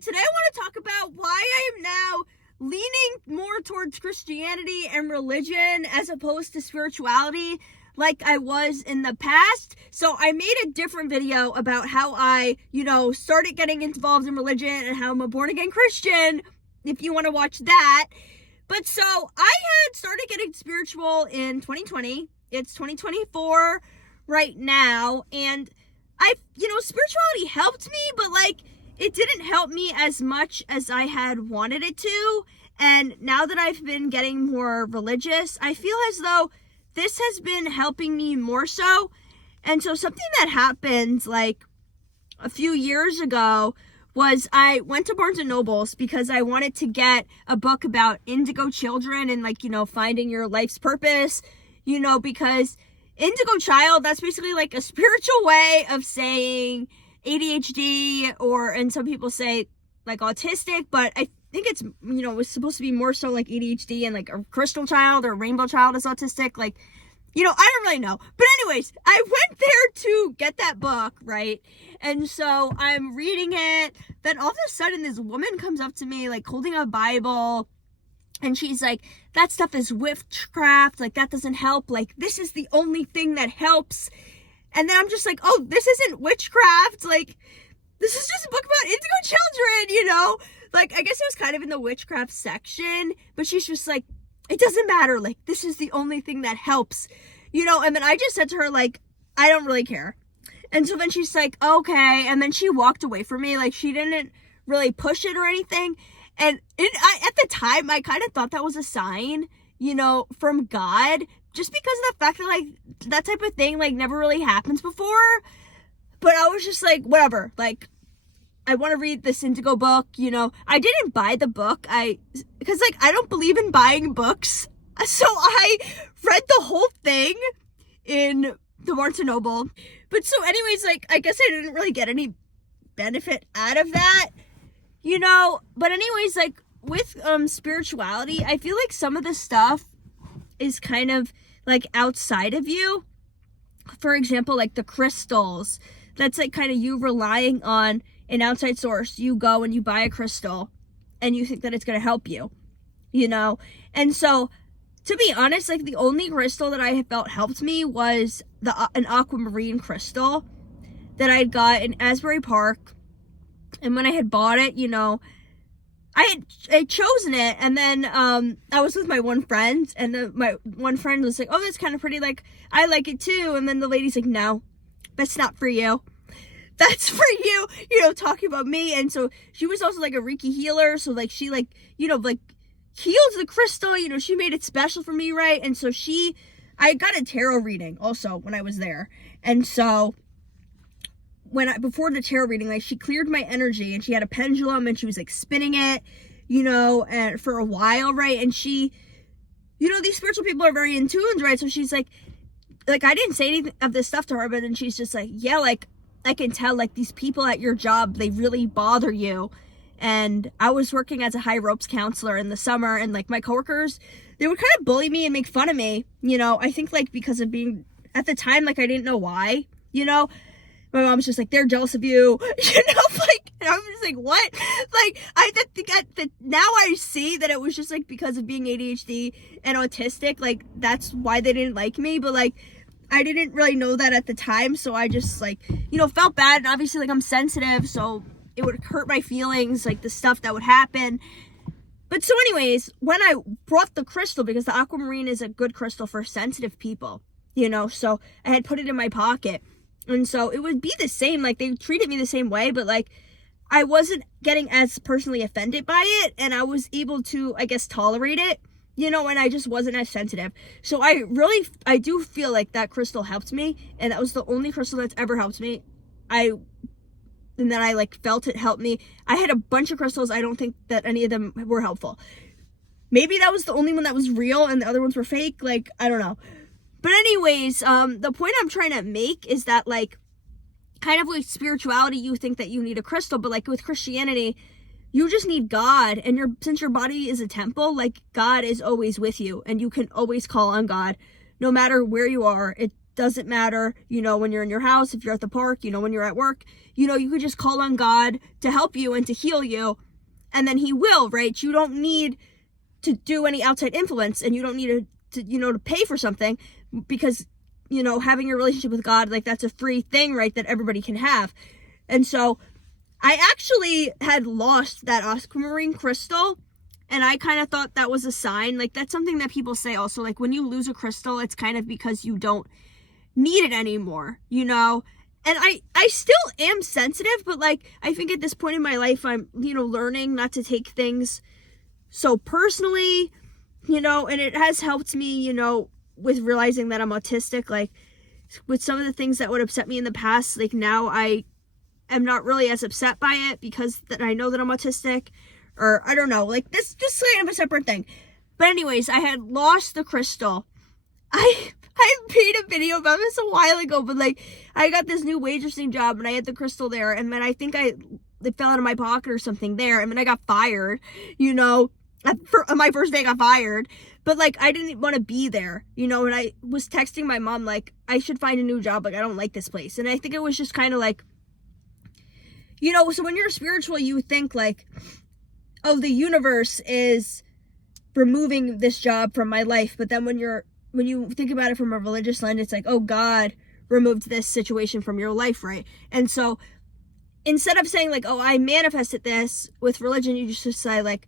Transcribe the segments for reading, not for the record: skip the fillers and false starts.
today I want to talk about why I am now leaning more towards Christianity and religion as opposed to spirituality like I was in the past. So I made a different video about how I, started getting involved in religion and how I'm a born-again Christian, if you want to watch that. But so I had started getting spiritual in 2020. It's 2024 right now, and spirituality helped me, but it didn't help me as much as I had wanted it to. And now that I've been getting more religious, I feel as though this has been helping me more so. And so something that happened a few years ago was I went to Barnes & Noble's because I wanted to get a book about indigo children and finding your life's purpose, because indigo child, that's basically a spiritual way of saying ADHD, and some people say autistic, but I think it's, it's supposed to be more so ADHD, and a crystal child or rainbow child is autistic. I don't really know. But anyways, I went there to get that book, right? And so I'm reading it. Then all of a sudden this woman comes up to me holding a Bible. And she's like, that stuff is witchcraft. That doesn't help. This is the only thing that helps. And then I'm just like, oh, this isn't witchcraft. This is just a book about indigo children, I guess it was kind of in the witchcraft section. But she's just like, it doesn't matter. This is the only thing that helps, And then I just said to her, I don't really care. And so then she's like, okay. And then she walked away from me. She didn't really push it or anything. And at the time, I kind of thought that was a sign, from God, just because of the fact that, that type of thing, never really happens before. But I was just whatever, I want to read this indigo book, I didn't buy the book, because I don't believe in buying books. So I read the whole thing in the Barnes & Noble. But so anyways, I guess I didn't really get any benefit out of that. But anyways, with spirituality, I feel some of the stuff is kind of outside of you. For example, the crystals, that's kind of you relying on an outside source. You go and you buy a crystal and you think that it's going to help you, And so to be honest, the only crystal that I felt helped me was an aquamarine crystal that I got in Asbury Park. And when I had bought it, I had chosen it, and then I was with my one friend, and my one friend was like, oh, that's kind of pretty, I like it too. And then the lady's like, no, that's not for you. That's for you, talking about me. And so she was also a Reiki healer, so she heals the crystal, she made it special for me, right? And so I got a tarot reading also when I was there. And so before the tarot reading, she cleared my energy, and she had a pendulum, and she was spinning it, and for a while, right? And she, these spiritual people are very in tune, right? So she's like I didn't say anything of this stuff to her, but then she's just yeah, I can tell these people at your job, they really bother you. And I was working as a high ropes counselor in the summer, and my coworkers, they would kind of bully me and make fun of me, I think because of being, at the time, I didn't know why, My mom's just they're jealous of you, and I'm just what? I think that now I see that it was just because of being ADHD and autistic, that's why they didn't like me, but I didn't really know that at the time, so I just felt bad, and obviously I'm sensitive, so it would hurt my feelings, the stuff that would happen. But so anyways, when I brought the crystal, because the aquamarine is a good crystal for sensitive people, so I had put it in my pocket. And so it would be the same, they treated me the same way, but I wasn't getting as personally offended by it, and I was able to, I guess, tolerate it, and I just wasn't as sensitive. So I do feel that crystal helped me, and that was the only crystal that's ever helped me. And then I felt it helped me. I had a bunch of crystals. I don't think that any of them were helpful. Maybe that was the only one that was real and the other ones were fake. I don't know. But anyways, the point I'm trying to make is that kind of with spirituality, you think that you need a crystal, but with Christianity, you just need God. And since your body is a temple, God is always with you, and you can always call on God no matter where you are. It doesn't matter, when you're in your house, if you're at the park, when you're at work, you could just call on God to help you and to heal you, and then he will, right? You don't need to do any outside influence, and you don't need to pay for something, because, having a relationship with God, like, that's a free thing, right, that everybody can have. And so I actually had lost that aquamarine crystal, and I kind of thought that was a sign. Like, that's something that people say also, like, when you lose a crystal, it's kind of because you don't need it anymore, and I still am sensitive, but, like, I think at this point in my life, I'm, learning not to take things so personally, and it has helped me, with realizing that I'm autistic. Like, with some of the things that would upset me in the past, like, now I am not really as upset by it because that I know that I'm autistic, or I don't know, like, this just kind of a separate thing. But anyways, I had lost the crystal. I made a video about this a while ago, but, like, I got this new waitressing job and I had the crystal there, and then I think it fell out of my pocket or something there, and then I got fired, for my first day I got fired. But, like, I didn't want to be there, and I was texting my mom, like, I should find a new job, like, I don't like this place. And I think it was just kind of like, so when you're spiritual, you think, like, oh, the universe is removing this job from my life. But then when you think about it from a religious lens, it's like, oh, God removed this situation from your life, right? And so instead of saying, like, oh, I manifested this, with religion, you just say, like,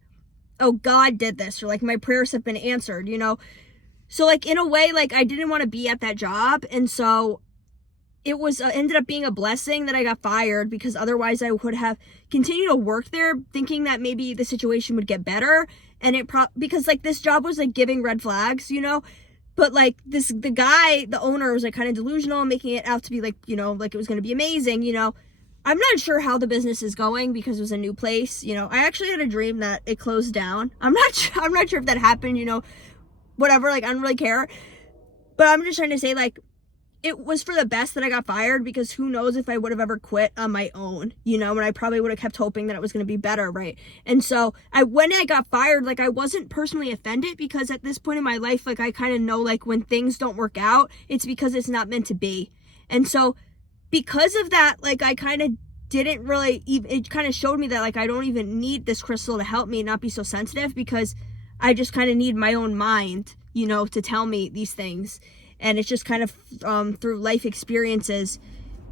oh, God did this, or, like, my prayers have been answered, So, like, in a way, like, I didn't want to be at that job, and so it was ended up being a blessing that I got fired, because otherwise I would have continued to work there thinking that maybe the situation would get better. And because, like, this job was, like, giving red flags, but, like, the owner was, like, kind of delusional, making it out to be like, like it was going to be amazing. I'm not sure how the business is going because it was a new place. I actually had a dream that it closed down. I'm not sure if that happened, whatever, like, I don't really care. But I'm just trying to say, like, it was for the best that I got fired, because who knows if I would have ever quit on my own, and I probably would have kept hoping that it was going to be better, right? And so when I got fired, like, I wasn't personally offended, because at this point in my life, like, I kind of know, like, when things don't work out, it's because it's not meant to be. And so because of that, like, I kind of didn't really it kind of showed me that, like, I don't even need this crystal to help me not be so sensitive, because I just kind of need my own mind, to tell me these things. And it's just kind of through life experiences,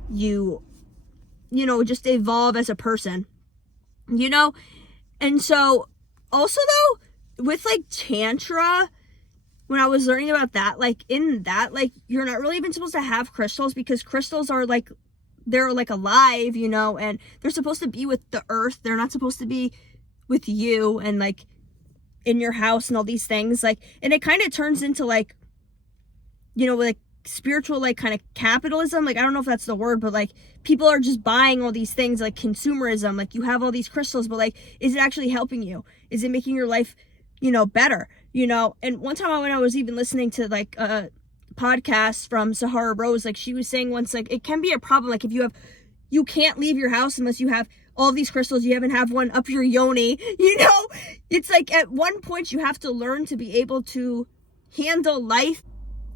you just evolve as a person, And so also, though, with, like, Tantra, when I was learning about that, like, in that, like, you're not really even supposed to have crystals, because crystals are, like, they're, like, alive, and they're supposed to be with the earth. They're not supposed to be with you and, like, in your house and all these things. Like, and it kind of turns into, like, like, spiritual, like, kind of capitalism. Like, I don't know if that's the word, but, like, people are just buying all these things, like consumerism. Like, you have all these crystals, but, like, is it actually helping you? Is it making your life, better? And one time when I was even listening to, like, a podcast from Sahara Rose, like, she was saying once, like, it can be a problem, like, if you can't leave your house unless you have all these crystals, you haven't have one up your yoni, it's like, at one point you have to learn to be able to handle life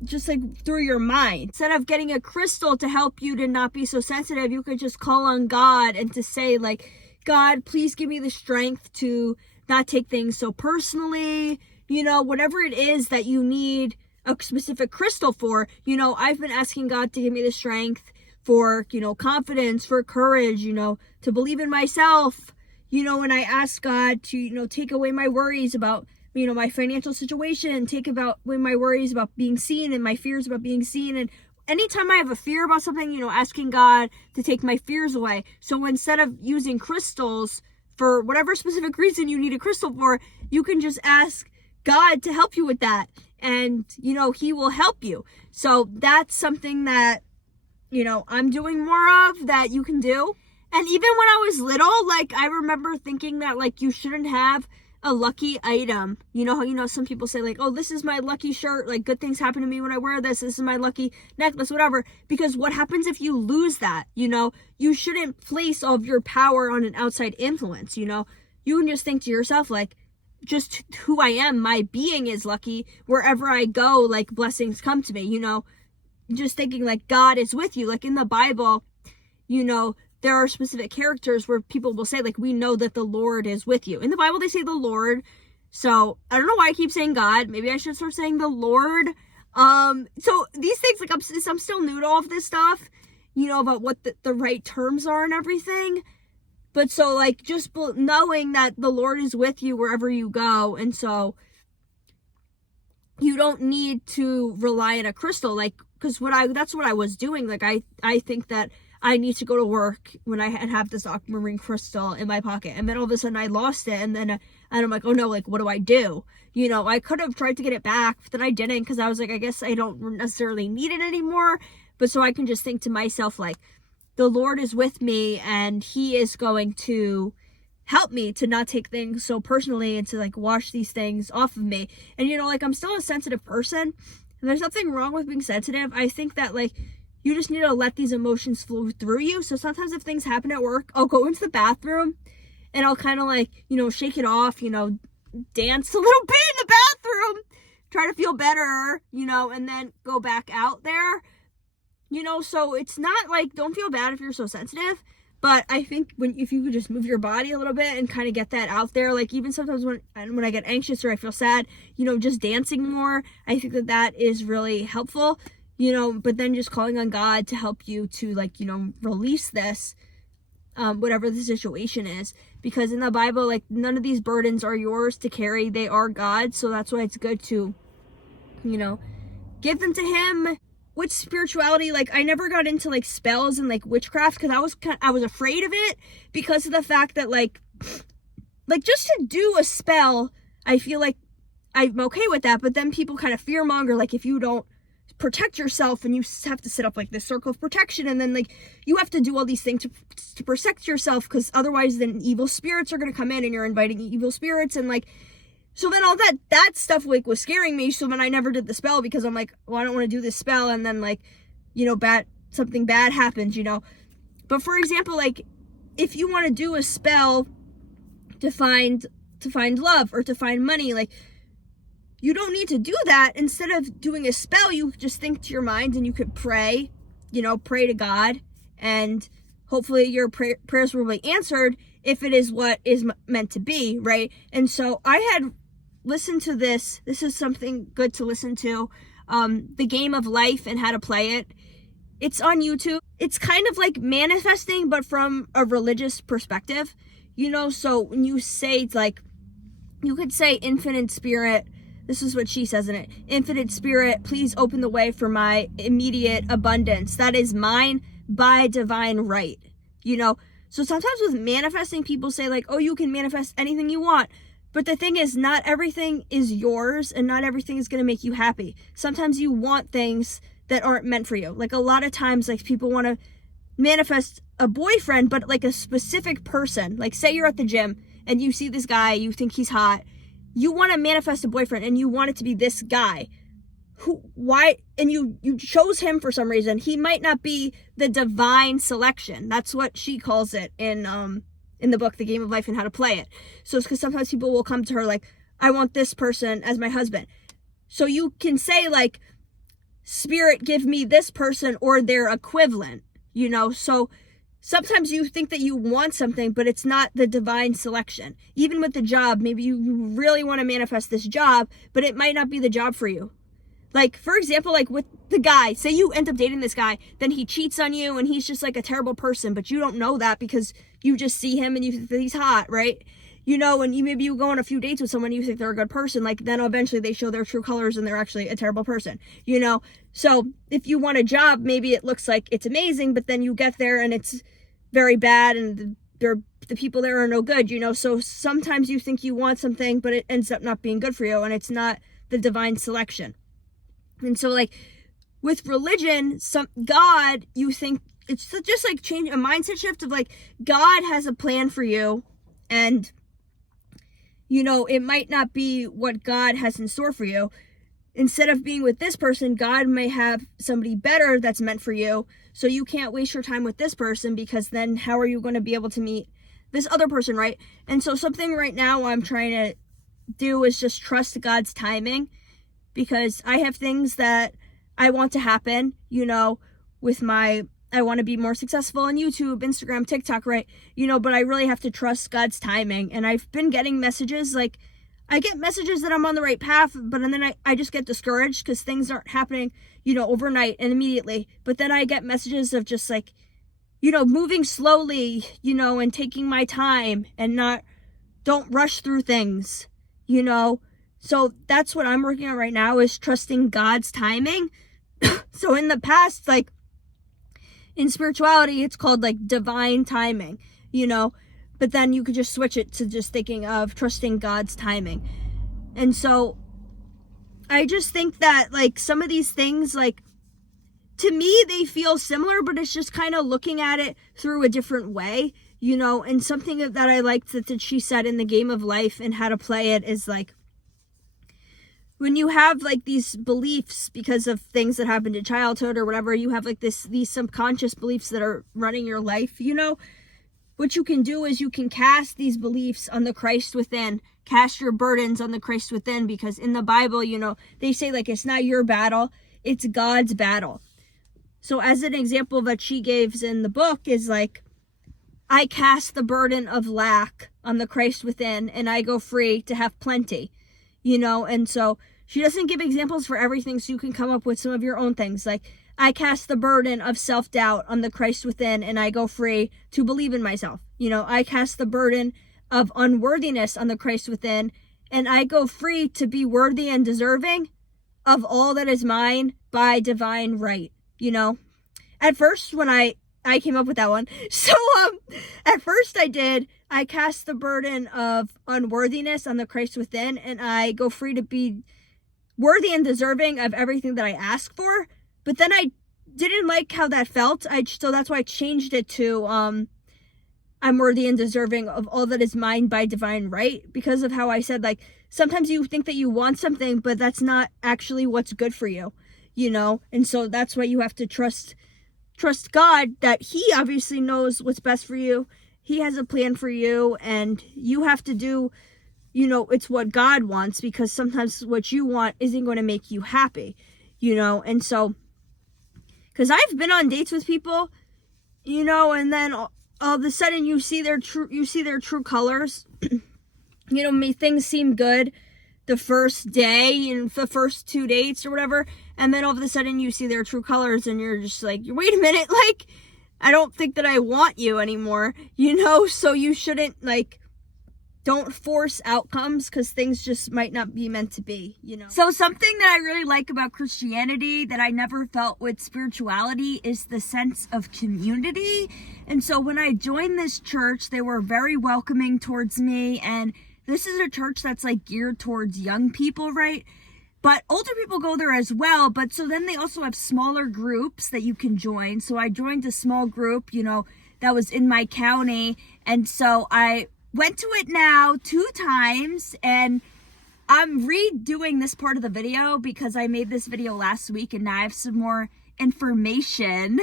just, like, through your mind. Instead of getting a crystal to help you to not be so sensitive, you could just call on God and to say, like, God, please give me the strength to not take things so personally, whatever it is that you need a specific crystal for. I've been asking God to give me the strength for, confidence, for courage, to believe in myself, and I ask God to, take away my worries about, my financial situation, take away my worries about being seen and my fears about being seen. And anytime I have a fear about something, asking God to take my fears away. So instead of using crystals for whatever specific reason you need a crystal for, you can just ask God to help you with that. And, he will help you. So that's something that, I'm doing more of, that you can do. And even when I was little, like, I remember thinking that, like, you shouldn't have a lucky item. Some people say, like, oh, this is my lucky shirt, like, good things happen to me when I wear this is my lucky necklace, whatever. Because what happens if you lose that? You shouldn't place all of your power on an outside influence. You can just think to yourself, like, just who I am, my being is lucky. Wherever I go, like, blessings come to me. just thinking like God is with you. Like in the Bible, there are specific characters where people will say like, we know that the Lord is with you. In the Bible, they say the Lord. So I don't know why I keep saying God. Maybe I should start saying the Lord. So these things, like I'm still new to all of this stuff, about what the right terms are and everything. But so like just knowing that the Lord is with you wherever you go. And so you don't need to rely on a crystal, like, because that's what I was doing. Like I think that I need to go to work when I have this aquamarine crystal in my pocket, and then all of a sudden I lost it, and I'm like, oh no, like what do I do? I could have tried to get it back, but then I didn't, because I was like, I guess I don't necessarily need it anymore. But so I can just think to myself like, the Lord is with me, and He is going to help me to not take things so personally and to like wash these things off of me. And like I'm still a sensitive person, and there's nothing wrong with being sensitive. I think that like you just need to let these emotions flow through you. So sometimes if things happen at work, I'll go into the bathroom and I'll kind of like, shake it off, dance a little bit in the bathroom, try to feel better, and then go back out there, so it's not like, don't feel bad if you're so sensitive. But I think if you could just move your body a little bit and kind of get that out there, like even sometimes when I get anxious or I feel sad, just dancing more, I think that is really helpful, but then just calling on God to help you to like, release this, whatever the situation is. Because in the Bible, like none of these burdens are yours to carry, they are God's. So that's why it's good to, give them to Him. With spirituality, like I never got into like spells and like witchcraft, because I was afraid of it, because of the fact that like just to do a spell, I feel like I'm okay with that. But then people kind of fearmonger, like if you don't protect yourself, and you have to set up like this circle of protection, and then like you have to do all these things to protect yourself, because otherwise then evil spirits are going to come in, and you're inviting evil spirits, and like, so then all that stuff like was scaring me. So then I never did the spell, because I'm like, well, I don't want to do this spell, and then like, something bad happens, But for example, like if you want to do a spell to find love or to find money, like you don't need to do that. Instead of doing a spell, you just think to your mind, and you could pray, pray to God, and hopefully your prayers will be answered if it is what is meant to be, right? And so I had listened to this is something good to listen to, The Game of Life and How to Play It. It's on YouTube. It's kind of like manifesting, but from a religious perspective, so when you say like, you could say, infinite spirit, this is what she says in it, infinite spirit, please open the way for my immediate abundance that is mine by divine right, So sometimes with manifesting, people say like, oh, you can manifest anything you want. But the thing is, not everything is yours, and not everything is going to make you happy. Sometimes you want things that aren't meant for you. Like a lot of times, like people want to manifest a boyfriend, but like a specific person. Like say you're at the gym and you see this guy, you think he's hot. You want to manifest a boyfriend, and you want it to be this guy. And you chose him for some reason. He might not be the divine selection. That's what she calls it in the book, The Game of Life and How to Play It. So it's because sometimes people will come to her like, I want this person as my husband. So you can say like, Spirit, give me this person or their equivalent, So sometimes you think that you want something, but it's not the divine selection. Even with the job, maybe you really want to manifest this job, but it might not be the job for you. Like, for example, like with the guy, say you end up dating this guy, then he cheats on you, and he's just like a terrible person, but you don't know that because you just see him and you think that he's hot, right? And maybe you go on a few dates with someone, you think they're a good person, like then eventually they show their true colors and they're actually a terrible person, So if you want a job, maybe it looks like it's amazing, but then you get there and it's very bad, and the people there are no good, So sometimes you think you want something, but it ends up not being good for you, and it's not the divine selection. And so like with religion, God, you think it's just like change a mindset shift of like, God has a plan for you, and it might not be what God has in store for you. Instead of being with this person, God may have somebody better that's meant for you. So you can't waste your time with this person, because then how are you going to be able to meet this other person, right? And so something right now I'm trying to do is just trust God's timing, because I have things that I want to happen, with I want to be more successful on YouTube, Instagram, TikTok, right? But I really have to trust God's timing. And I've been getting messages, like, I get messages that I'm on the right path, but then I just get discouraged because things aren't happening, overnight and immediately. But then I get messages of just like, moving slowly, and taking my time and don't rush through things, So that's what I'm working on right now, is trusting God's timing. So in the past, like in spirituality, it's called like divine timing, but then you could just switch it to just thinking of trusting God's timing. And so I just think that like some of these things, like, to me, they feel similar, but it's just kind of looking at it through a different way, and something that I liked that she said in the Game of Life and how to play it is like, when you have like these beliefs because of things that happened in childhood or whatever, you have like these subconscious beliefs that are running your life, what you can do is you can cast these beliefs on the Christ within, cast your burdens on the Christ within, because in the Bible, they say like, it's not your battle, it's God's battle. So as an example that she gives in the book is like, I cast the burden of lack on the Christ within and I go free to have plenty, and so she doesn't give examples for everything, so you can come up with some of your own things. Like, I cast the burden of self-doubt on the Christ within and I go free to believe in myself. I cast the burden of unworthiness on the Christ within and I go free to be worthy and deserving of all that is mine by divine right. At first when I came up with that one. So at first I cast the burden of unworthiness on the Christ within and I go free to be worthy and deserving of everything that I ask for. But then I didn't like how that felt. So that's why I changed it to I'm worthy and deserving of all that is mine by divine right, because of how I said, like, sometimes you think that you want something, but that's not actually what's good for you, and so that's why you have to trust God, that he obviously knows what's best for you. He has a plan for you, and you have to do, it's what God wants, because sometimes what you want isn't going to make you happy, and so, because I've been on dates with people, and then all of a sudden you see their true colors. Things seem good the first day and the first 2 dates or whatever, and then all of a sudden you see their true colors and you're just like, wait a minute, like, I don't think that I want you anymore, so you shouldn't, like, don't force outcomes, because things just might not be meant to be, So something that I really like about Christianity that I never felt with spirituality is the sense of community. And so when I joined this church, they were very welcoming towards me, and this is a church that's like geared towards young people, right? But older people go there as well. But so then they also have smaller groups that you can join. So I joined a small group, that was in my county. And so I went to it now 2 times, and I'm redoing this part of the video because I made this video last week and now I have some more information.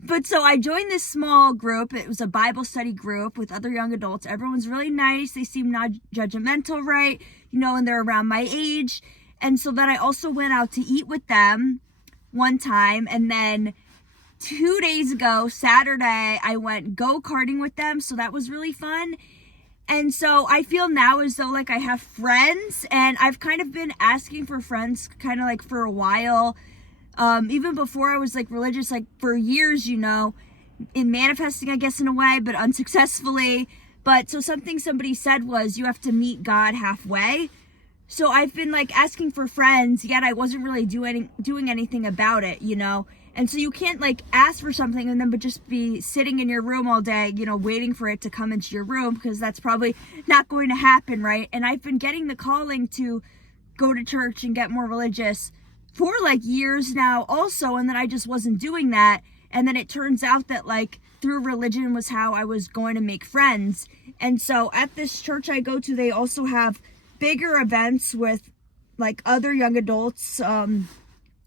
But so I joined this small group. It was a Bible study group with other young adults. Everyone's really nice. They seem not judgmental, right? And they're around my age. And so then I also went out to eat with them one time, and then 2 days ago, Saturday, I went go-karting with them. So that was really fun. And so I feel now as though like I have friends, and I've kind of been asking for friends kind of like for a while. Even before I was like religious, like for years, in manifesting, I guess, in a way, but unsuccessfully. But so something somebody said was, you have to meet God halfway. So I've been like asking for friends, yet I wasn't really doing anything about it, And so you can't like ask for something and then but just be sitting in your room all day, waiting for it to come into your room, because that's probably not going to happen, right? And I've been getting the calling to go to church and get more religious for like years now also, and then I just wasn't doing that. And then it turns out that like through religion was how I was going to make friends. And so at this church I go to, they also have bigger events with like other young adults,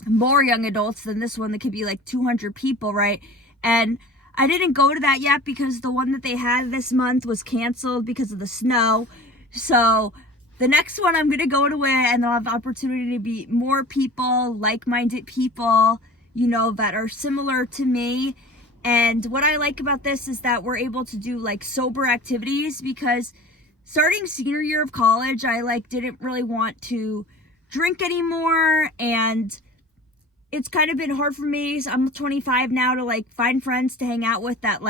more young adults than this one that could be like 200 people, right? And I didn't go to that yet because the one that they had this month was canceled because of the snow. So the next one I'm gonna go to it, and I'll have the opportunity to meet more people, like-minded people, that are similar to me. And what I like about this is that we're able to do like sober activities, because starting senior year of college, I didn't really want to drink anymore, and it's kind of been hard for me. So I'm 25 now, to find friends to hang out with that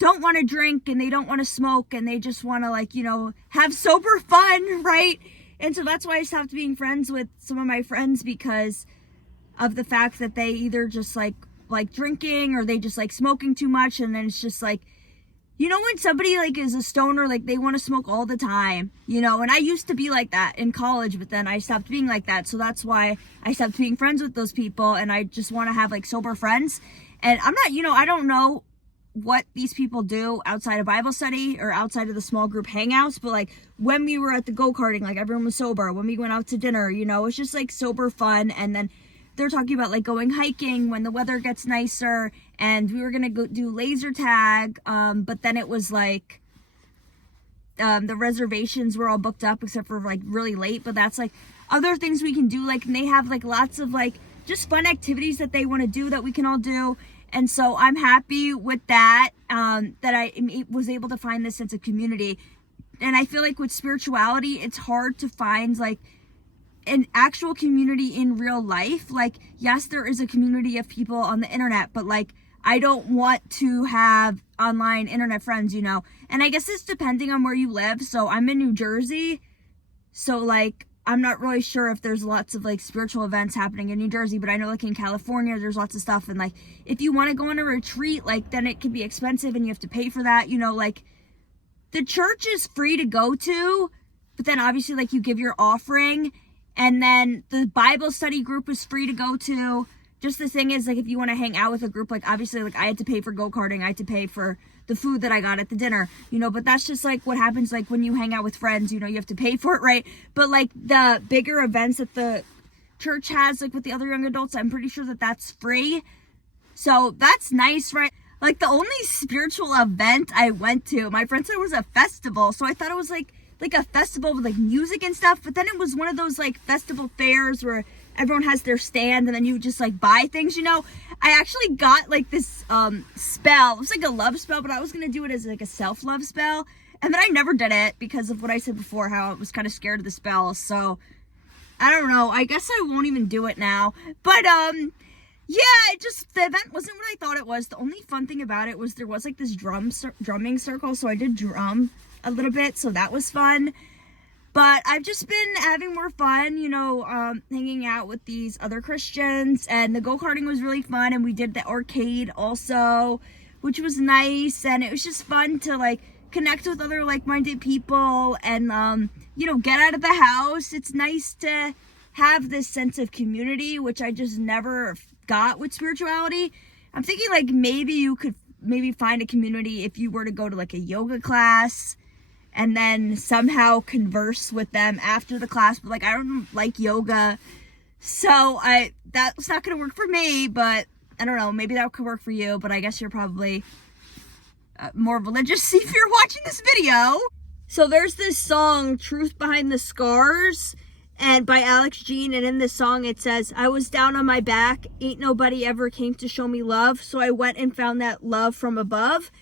don't want to drink, and they don't want to smoke, and they just want to have sober fun, right? And so that's why I stopped being friends with some of my friends, because of the fact that they either just like drinking, or they just like smoking too much. And then it's just when somebody is a stoner, they want to smoke all the time, and I used to be like that in college, but then I stopped being like that. So that's why I stopped being friends with those people, and I just want to have sober friends. And I'm not, I don't know what these people do outside of Bible study or outside of the small group hangouts, but when we were at the go-karting, everyone was sober. When we went out to dinner, it's just sober fun. And then they're talking about going hiking when the weather gets nicer, and we were gonna go do laser tag, but then it was the reservations were all booked up except for really late. But that's other things we can do, and they have lots of just fun activities that they want to do that we can all do. And so I'm happy with that, that I was able to find this sense of community. And I feel with spirituality, it's hard to find an actual community in real life. Yes, there is a community of people on the internet, but I don't want to have online internet friends, And I guess it's depending on where you live. So I'm in New Jersey, so I'm not really sure if there's lots of spiritual events happening in New Jersey, but I know in California there's lots of stuff. And if you want to go on a retreat, then it can be expensive and you have to pay for that. The church is free to go to, but then obviously you give your offering. And then the Bible study group is free to go to. Just the thing is, if you want to hang out with a group, obviously, I had to pay for go-karting. I had to pay for the food that I got at the dinner, but that's just what happens, when you hang out with friends, you have to pay for it, right? But the bigger events that the church has, with the other young adults, I'm pretty sure that that's free. So that's nice, right? The only spiritual event I went to, my friend said it was a festival. So I thought it was a festival with music and stuff, but then it was one of those festival fairs where everyone has their stand and then you just buy things. I actually got this spell. It was a love spell, but I was gonna do it as a self-love spell, and then I never did it because of what I said before, how I was kind of scared of the spell. So I don't know, I guess I won't even do it now. But yeah, the event wasn't what I thought it was. The only fun thing about it was there was this drumming circle, so I did drum a little bit, so that was fun. But I've just been having more fun, hanging out with these other Christians, and the go-karting was really fun, and we did the arcade also, which was nice, and it was just fun to connect with other like-minded people, and get out of the house. It's nice to have this sense of community, which I just never got with spirituality. I'm thinking maybe you could find a community if you were to go to a yoga class and then somehow converse with them after the class. But I don't like yoga, so that's not gonna work for me. But I don't know, maybe that could work for you. But I guess you're probably more religious if you're watching this video. So there's this song, Truth Behind the Scars, and by Alex Jean, and in this song it says, I was down on my back, ain't nobody ever came to show me love, so I went and found that love from above.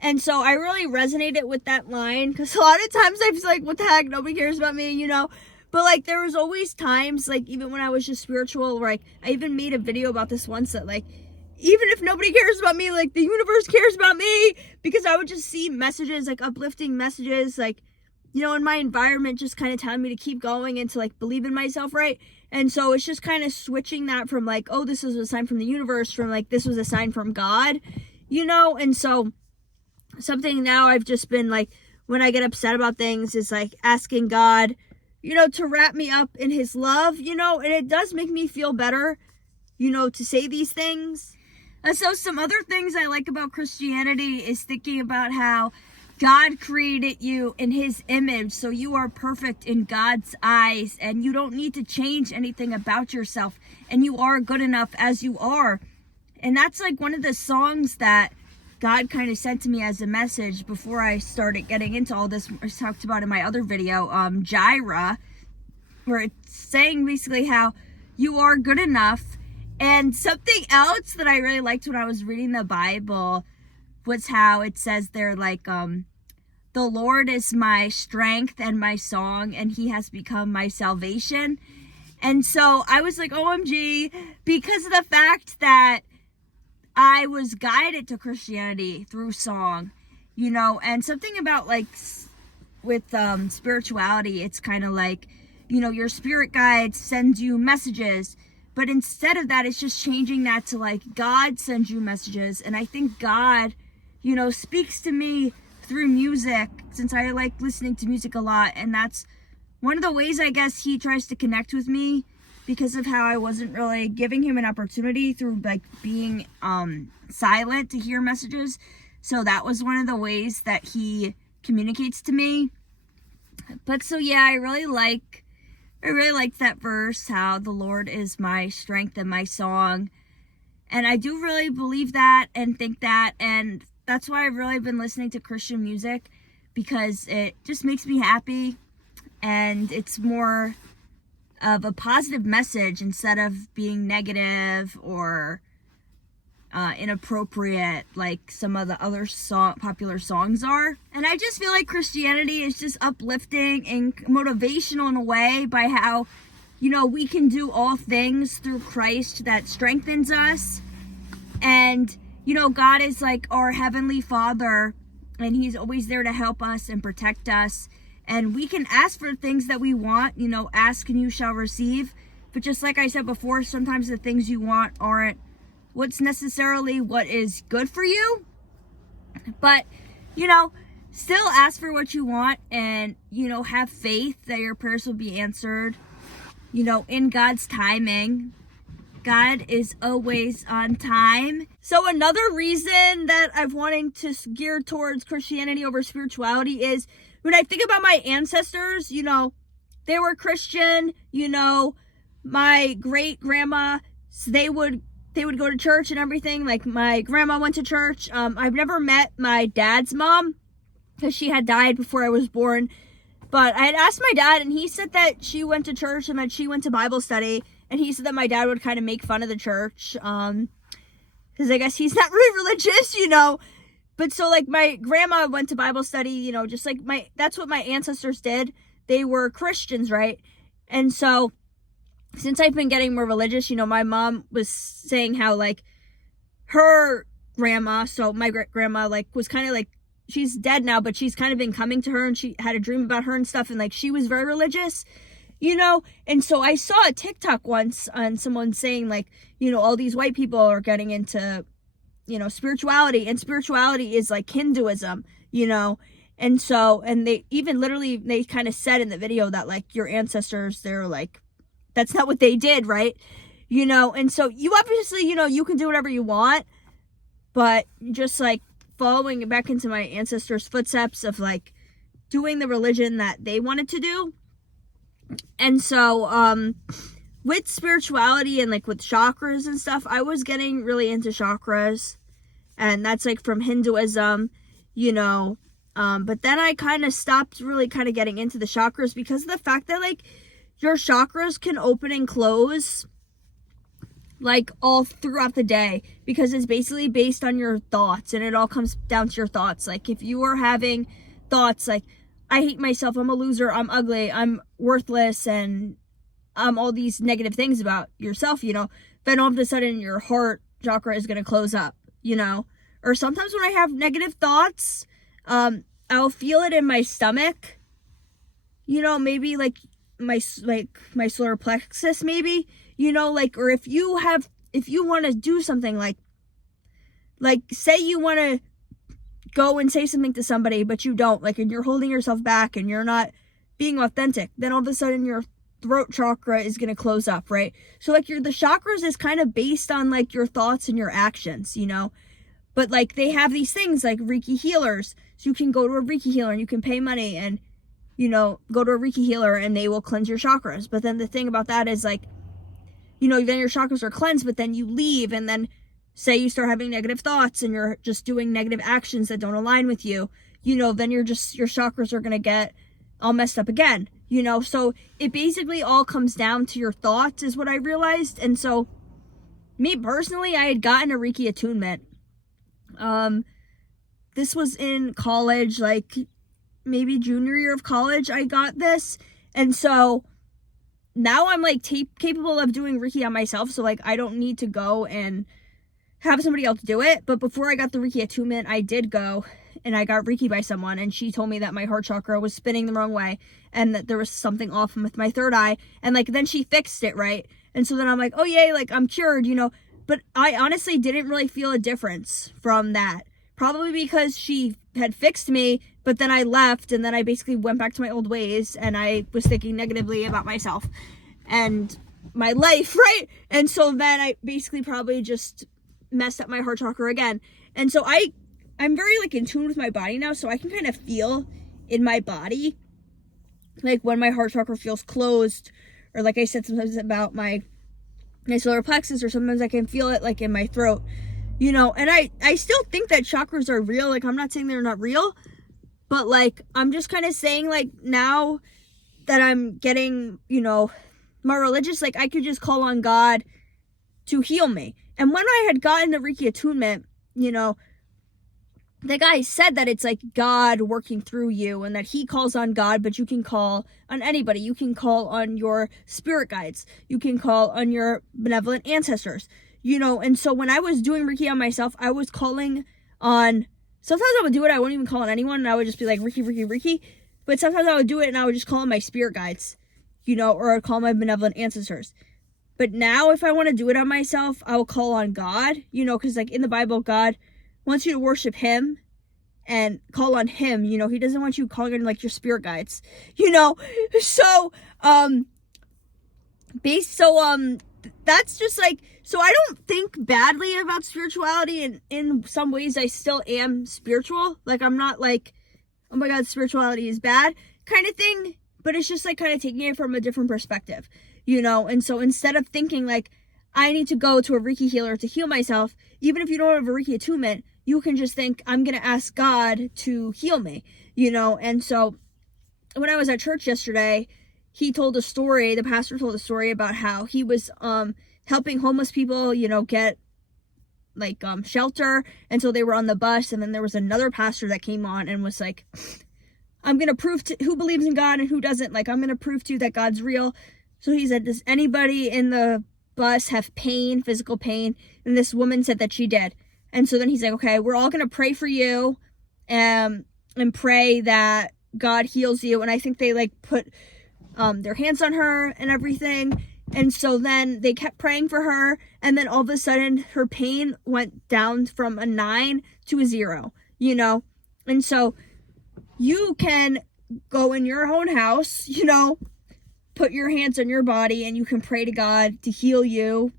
And so I really resonated with that line, because a lot of times I was what the heck, nobody cares about me, But there was always times, even when I was just spiritual, where I even made a video about this once, that even if nobody cares about me, the universe cares about me, because I would just see messages, uplifting messages, in my environment, just kind of telling me to keep going and to believe in myself, right? And so it's just kind of switching that from oh, this is a sign from the universe, from this was a sign from God, and so something now I've just been when I get upset about things is asking God, to wrap me up in his love, and it does make me feel better, to say these things. And so some other things I like about Christianity is thinking about how God created you in his image, so you are perfect in God's eyes, and you don't need to change anything about yourself, and you are good enough as you are. And that's one of the songs that God kind of sent to me as a message before I started getting into all this. I talked about in my other video, Jireh, where it's saying basically how you are good enough. And something else that I really liked when I was reading the Bible was how it says there, like, the Lord is my strength and my song, and he has become my salvation. And so I was like, OMG, because of the fact that I was guided to Christianity through song, you know, and something about like with spirituality, it's kind of like, you know, your spirit guide sends you messages, but instead of that, it's just changing that to like God sends you messages. And I think God, you know, speaks to me through music, since I like listening to music a lot, and that's one of the ways I guess he tries to connect with me, because of how I wasn't really giving him an opportunity through like being silent to hear messages. So that was one of the ways that he communicates to me. But so yeah, I really liked that verse, how the Lord is my strength and my song. And I do really believe that and think that, and that's why I've really been listening to Christian music, because it just makes me happy, and it's more of a positive message instead of being negative or inappropriate like some of the other popular songs are. And I just feel like Christianity is just uplifting and motivational in a way, by how, you know, we can do all things through Christ that strengthens us. And, you know, God is like our heavenly Father, and he's always there to help us and protect us. And we can ask for things that we want, you know, ask and you shall receive. But just like I said before, sometimes the things you want aren't what's necessarily what is good for you. But, you know, still ask for what you want, and, you know, have faith that your prayers will be answered, you know, in God's timing. God is always on time. So another reason that I'm wanting to gear towards Christianity over spirituality is, when I think about my ancestors, you know, they were Christian, you know, my great grandma, they would go to church and everything. Like my grandma went to church. I've never met my dad's mom, because she had died before I was born. But I had asked my dad, and he said that she went to church and that she went to Bible study. And he said that my dad would kind of make fun of the church, because I guess he's not really religious, you know. But so like my grandma went to Bible study, you know, just like that's what my ancestors did. They were Christians, right? And so since I've been getting more religious, you know, my mom was saying how like her grandma, so my great grandma, like was kind of like, she's dead now, but she's kind of been coming to her, and she had a dream about her and stuff. And like, she was very religious, you know. And so I saw a TikTok once on someone saying like, you know, all these white people are getting into, you know, spirituality, and spirituality is like Hinduism, you know. And so, and they even literally, they kind of said in the video that like your ancestors, they're like, that's not what they did, right? You know. And so you obviously, you know, you can do whatever you want, but just like following back into my ancestors' footsteps of like doing the religion that they wanted to do. And so with spirituality and like with chakras and stuff, I was getting really into chakras, and that's like from Hinduism, you know. But then I kind of stopped really kind of getting into the chakras, because of the fact that like your chakras can open and close like all throughout the day, because it's basically based on your thoughts, and it all comes down to your thoughts. Like if you are having thoughts like, I hate myself, I'm a loser, I'm ugly, I'm worthless, and all these negative things about yourself, you know, then all of a sudden your heart chakra is going to close up, you know. Or sometimes when I have negative thoughts, I'll feel it in my stomach, you know, maybe like my solar plexus, maybe, you know, like. Or if you want to do something like say you want to go and say something to somebody, but you don't, like, and you're holding yourself back and you're not being authentic, then all of a sudden your throat chakra is going to close up, right? So like the chakras is kind of based on like your thoughts and your actions, you know. But like they have these things like Reiki healers, so you can go to a Reiki healer and you can pay money and, you know, go to a Reiki healer and they will cleanse your chakras. But then the thing about that is like, you know, then your chakras are cleansed, but then you leave, and then say you start having negative thoughts and you're just doing negative actions that don't align with you, you know, then your chakras are going to get all messed up again, you know? So it basically all comes down to your thoughts is what I realized. And so me personally, I had gotten a Reiki attunement. This was in college, like maybe junior year of college, I got this. And so now I'm like capable of doing Reiki on myself. So like I don't need to go and have somebody else do it. But before I got the Reiki attunement, I did go and I got Reiki by someone, and she told me that my heart chakra was spinning the wrong way and that there was something off with my third eye. And like then she fixed it, right? And so then I'm like, oh yay, like I'm cured, you know. But I honestly didn't really feel a difference from that. Probably because she had fixed me, but then I left and then I basically went back to my old ways and I was thinking negatively about myself and my life, right? And so then I basically probably just messed up my heart chakra again. And so I'm very like in tune with my body now, so I can kind of feel in my body like when my heart chakra feels closed, or like I said sometimes about my solar plexus, or sometimes I can feel it like in my throat, you know. And I still think that chakras are real. Like I'm not saying they're not real, but like I'm just kind of saying like now that I'm getting, you know, more religious, like I could just call on God to heal me. And when I had gotten the Reiki attunement, you know, the guy said that it's like God working through you and that he calls on God, but you can call on anybody. You can call on your spirit guides. You can call on your benevolent ancestors, you know. And so when I was doing Reiki on myself, I was calling on, sometimes I would do it, I wouldn't even call on anyone, and I would just be like, Reiki, Reiki, Reiki. But sometimes I would do it and I would just call on my spirit guides, you know, or I'd call my benevolent ancestors. But now if I want to do it on myself, I will call on God, you know, because like in the Bible, God wants you to worship him and call on him, you know. He doesn't want you calling on like your spirit guides, you know. So that's just like, so I don't think badly about spirituality, and in some ways I still am spiritual. Like I'm not like, oh my God, spirituality is bad kind of thing, but it's just like kind of taking it from a different perspective, you know. And so instead of thinking like I need to go to a Reiki healer to heal myself, even if you don't have a Reiki attunement, you can just think, I'm going to ask God to heal me, you know. And so when I was at church yesterday, he told a story, the pastor told a story about how he was helping homeless people, you know, get like shelter. And so they were on the bus, and then there was another pastor that came on and was like, I'm going to prove to who believes in God and who doesn't. Like, I'm going to prove to you that God's real. So he said, does anybody in the bus have pain, physical pain? And this woman said that she did. And so then he's like, okay, we're all going to pray for you and pray that God heals you. And I think they like put their hands on her and everything. And so then they kept praying for her. And then all of a sudden her pain went down from a 9 to a 0, you know. And so you can go in your own house, you know, put your hands on your body and you can pray to God to heal you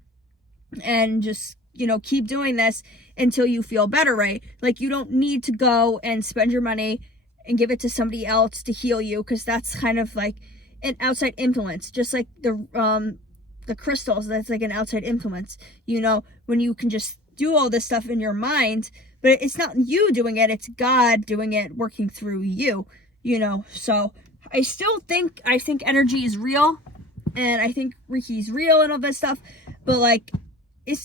and just, you know, keep doing this until you feel better, right? Like you don't need to go and spend your money and give it to somebody else to heal you, because that's kind of like an outside influence, just like the crystals, that's like an outside influence, you know, when you can just do all this stuff in your mind, but it's not you doing it, it's God doing it, working through you, you know. So I think energy is real, and I think Reiki is real and all this stuff, but like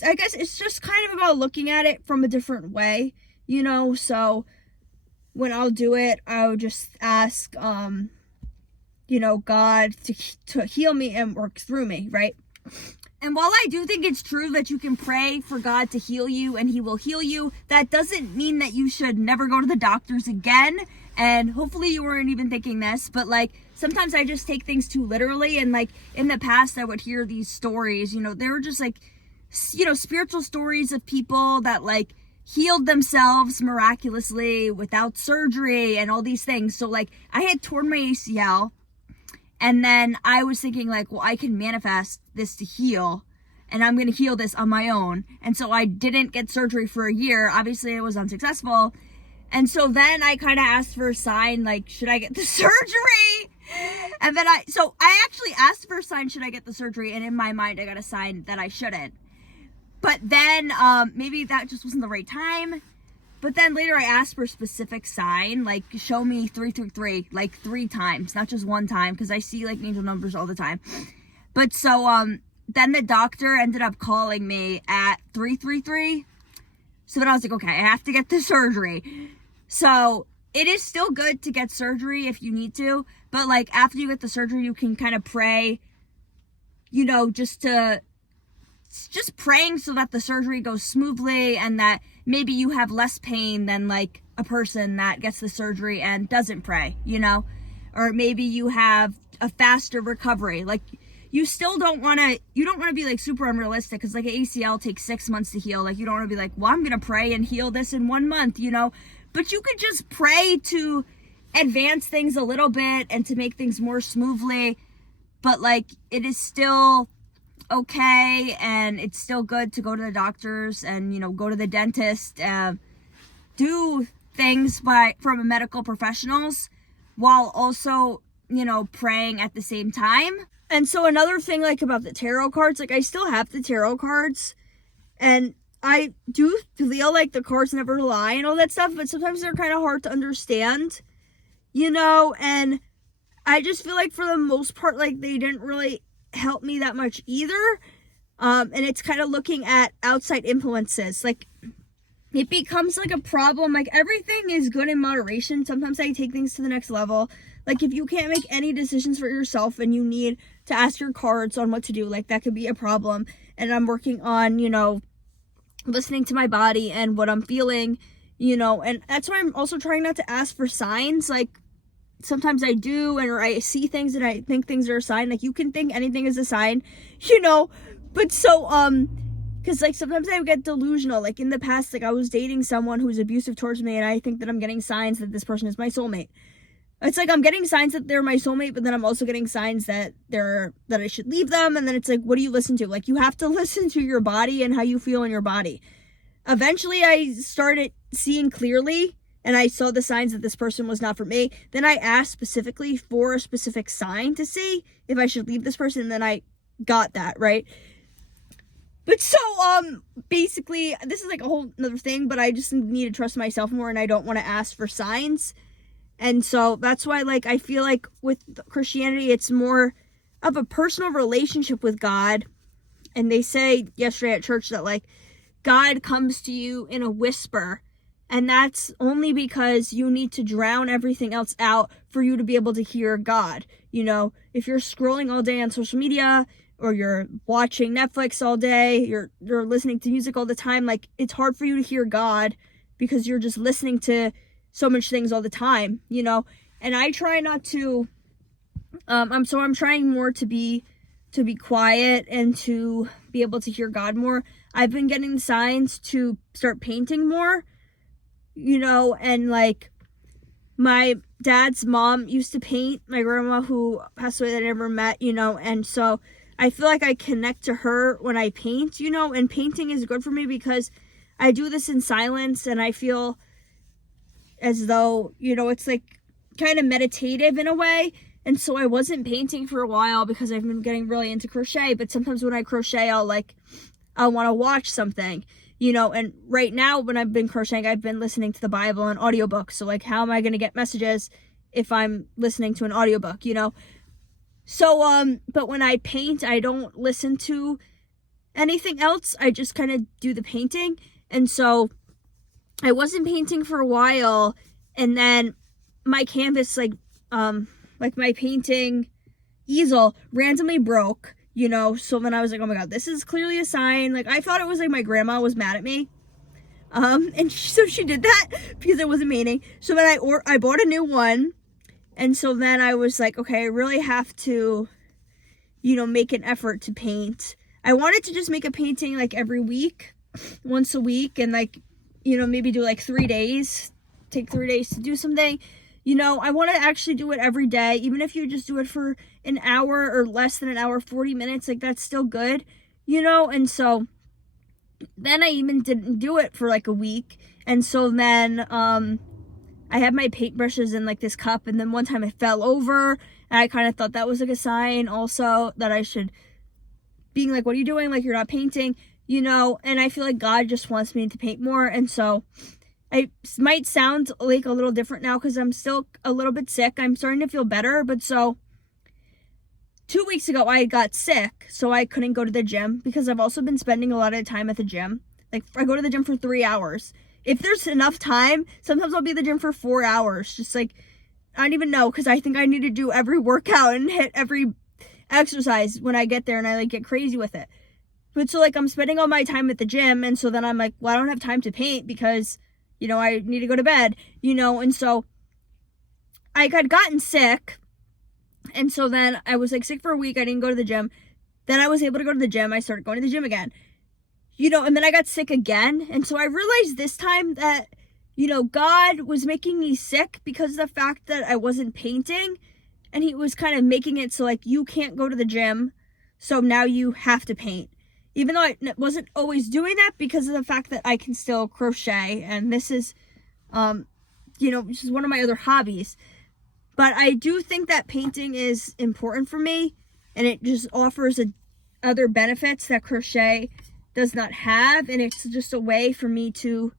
I guess it's just kind of about looking at it from a different way, you know. So when I'll do it, I'll just ask, you know, God to heal me and work through me, right? And while I do think it's true that you can pray for God to heal you and he will heal you, that doesn't mean that you should never go to the doctors again. And hopefully you weren't even thinking this, but like sometimes I just take things too literally. And like in the past, I would hear these stories, you know, they were just like, you know, spiritual stories of people that like healed themselves miraculously without surgery and all these things. So like I had torn my ACL, and then I was thinking like, well, I can manifest this to heal, and I'm going to heal this on my own. And so I didn't get surgery for a year. Obviously it was unsuccessful. And so then I kind of asked for a sign, like, should I get the surgery? And then I actually asked for a sign, should I get the surgery? And in my mind, I got a sign that I shouldn't. But then maybe that just wasn't the right time. But then later I asked for a specific sign, like show me 333, like 3 times, not just 1 time, because I see like angel numbers all the time. But so then the doctor ended up calling me at 333. So then I was like, okay, I have to get the surgery. So it is still good to get surgery if you need to, but like after you get the surgery, you can kind of pray, you know, just praying so that the surgery goes smoothly and that maybe you have less pain than like a person that gets the surgery and doesn't pray, you know, or maybe you have a faster recovery. Like you don't want to be like super unrealistic, because like an ACL takes 6 months to heal. Like you don't want to be like, well, I'm going to pray and heal this in 1 month, you know, but you could just pray to advance things a little bit and to make things more smoothly. But like it is still okay, and it's still good to go to the doctors and, you know, go to the dentist, do things from medical professionals while also, you know, praying at the same time. And so another thing like about the tarot cards, like I still have the tarot cards and I do feel like the cards never lie and all that stuff, but sometimes they're kind of hard to understand, you know, and I just feel like for the most part, like they didn't really help me that much either. And it's kind of looking at outside influences. Like it becomes like a problem. Like everything is good in moderation. Sometimes I take things to the next level. Like if you can't make any decisions for yourself and you need to ask your cards on what to do, like that could be a problem. And I'm working on, you know, listening to my body and what I'm feeling, you know, and that's why I'm also trying not to ask for signs. Like sometimes I do, or I see things and I think things are a sign. Like you can think anything is a sign, you know, but so, because like sometimes I get delusional. Like in the past, like I was dating someone who's abusive towards me and I think that I'm getting signs that this person is my soulmate. It's like I'm getting signs that they're my soulmate, but then I'm also getting signs that I should leave them. And then it's like, what do you listen to? Like you have to listen to your body and how you feel in your body. Eventually I started seeing clearly and I saw the signs that this person was not for me. Then I asked specifically for a specific sign to see if I should leave this person, and then I got that, right? But so, basically, this is like a whole another thing, but I just need to trust myself more, and I don't want to ask for signs. And so that's why, like, I feel like with Christianity, it's more of a personal relationship with God. And they say yesterday at church that, like, God comes to you in a whisper. And that's only because you need to drown everything else out for you to be able to hear God. You know, if you're scrolling all day on social media or you're watching Netflix all day, you're listening to music all the time, like it's hard for you to hear God because you're just listening to so much things all the time, you know. And I try not to I'm trying more to be quiet and to be able to hear God more. I've been getting signs to start painting more, you know, and like my dad's mom used to paint, my grandma who passed away that I never met, you know, and so I feel like I connect to her when I paint, you know, and painting is good for me because I do this in silence and I feel as though, you know, it's like kind of meditative in a way. And so I wasn't painting for a while because I've been getting really into crochet, but sometimes when I crochet, I'll want to watch something, you know, and right now when I've been crocheting, I've been listening to the Bible and audiobooks. So like, how am I going to get messages if I'm listening to an audiobook, you know? So, but when I paint, I don't listen to anything else. I just kind of do the painting. And so I wasn't painting for a while, and then my canvas, like my painting easel randomly broke, you know. So then I was like, oh my God, this is clearly a sign. Like I thought it was like my grandma was mad at me. And so she did that because it wasn't meaning. So then I bought a new one. And so then I was like, okay, I really have to, you know, make an effort to paint. I wanted to just make a painting like every week, once a week, and like, you know, maybe do like 3 days, take 3 days to do something. You know, I want to actually do it every day, even if you just do it for an hour or less than an hour, 40 minutes, like that's still good, you know? And so then I even didn't do it for like a week. And so then, I had my paintbrushes in like this cup, and then one time it fell over, and I kind of thought that was like a sign also that I should, being like, what are you doing? Like, you're not painting. you know, and I feel like God just wants me to paint more. And so I might sound like a little different now because I'm still a little bit sick. I'm starting to feel better, but so 2 weeks ago I got sick, so I couldn't go to the gym because I've also been spending a lot of time at the gym. Like, I go to the gym for 3 hours. If there's enough time, sometimes I'll be at the gym for 4 hours. Just like, I don't even know, because I think I need to do every workout and hit every exercise when I get there, and I like get crazy with it. But so like I'm spending all my time at the gym, and so then I'm like, well, I don't have time to paint because, you know, I need to go to bed, you know. And so I had gotten sick, and so then I was like sick for a week. I didn't go to the gym. Then I was able to go to the gym. I started going to the gym again, you know, and then I got sick again. And so I realized this time that, you know, God was making me sick because of the fact that I wasn't painting, and he was kind of making it so like you can't go to the gym, so now you have to paint. Even though I wasn't always doing that because of the fact that I can still crochet, and this is, you know, this is one of my other hobbies. But I do think that painting is important for me, and it just offers other benefits that crochet does not have, and it's just a way for me to,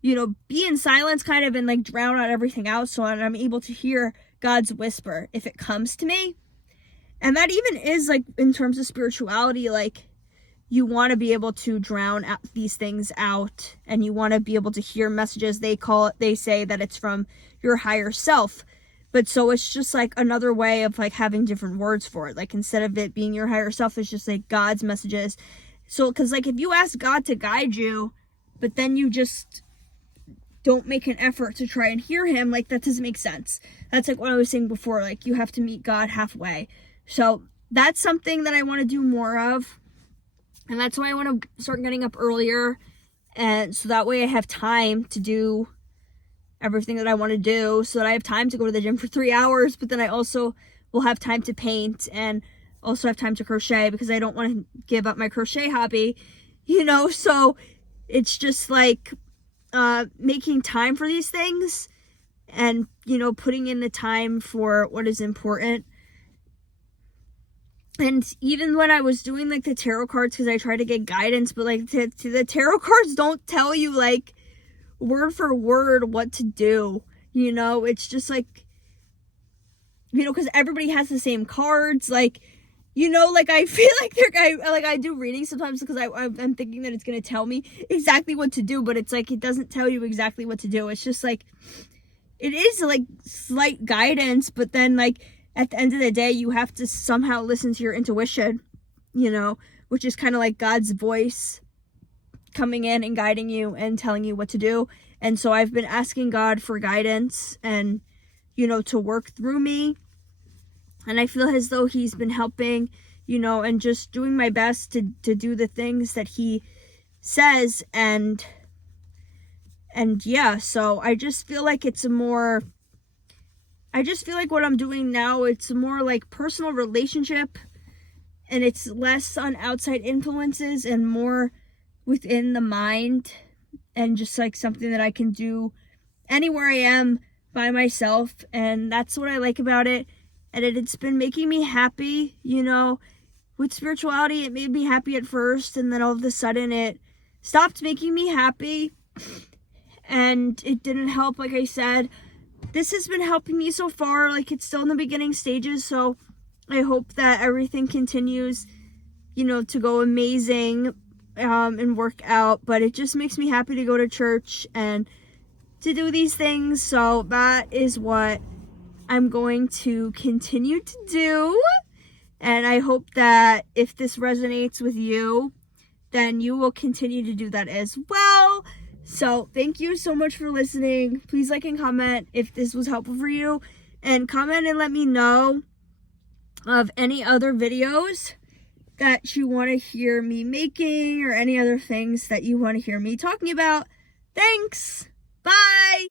you know, be in silence kind of and like drown out everything else, so I'm able to hear God's whisper if it comes to me. And that even is like in terms of spirituality, like you want to be able to drown out these things out, and you want to be able to hear messages. They say that it's from your higher self. But so it's just like another way of like having different words for it. Like instead of it being your higher self, it's just like God's messages. So, because like if you ask God to guide you, but then you just don't make an effort to try and hear him, like that doesn't make sense. That's like what I was saying before, like you have to meet God halfway. So that's something that I want to do more of. And that's why I want to start getting up earlier. And so that way I have time to do everything that I want to do, so that I have time to go to the gym for 3 hours, but then I also will have time to paint and also have time to crochet because I don't want to give up my crochet hobby, you know. So it's just like making time for these things and, you know, putting in the time for what is important. And even when I was doing like the tarot cards, because I try to get guidance, but like the tarot cards don't tell you like word for word what to do, you know. It's just like, you know, because everybody has the same cards, like, you know, like I feel like I do readings sometimes because I'm thinking that it's gonna tell me exactly what to do, but it's like it doesn't tell you exactly what to do. It's just like it is like slight guidance, but then like at the end of the day you have to somehow listen to your intuition, you know, which is kind of like God's voice coming in and guiding you and telling you what to do. And so I've been asking God for guidance and, you know, to work through me. And I feel as though he's been helping, you know, and just doing my best to do the things that he says. And yeah, so I just feel like I just feel like what I'm doing now, it's more like personal relationship, and it's less on outside influences and more within the mind, and just like something that I can do anywhere I am by myself. And that's what I like about it. And it's been making me happy, you know. With spirituality, it made me happy at first, and then all of a sudden it stopped making me happy, and it didn't help. Like I said, this has been helping me so far. Like, it's still in the beginning stages, so I hope that everything continues, you know, to go amazing and work out. But it just makes me happy to go to church and to do these things. So that is what I'm going to continue to do. And I hope that if this resonates with you, then you will continue to do that as well. So thank you so much for listening. Please like and comment if this was helpful for you. And comment and let me know of any other videos that you want to hear me making, or any other things that you want to hear me talking about. Thanks. Bye.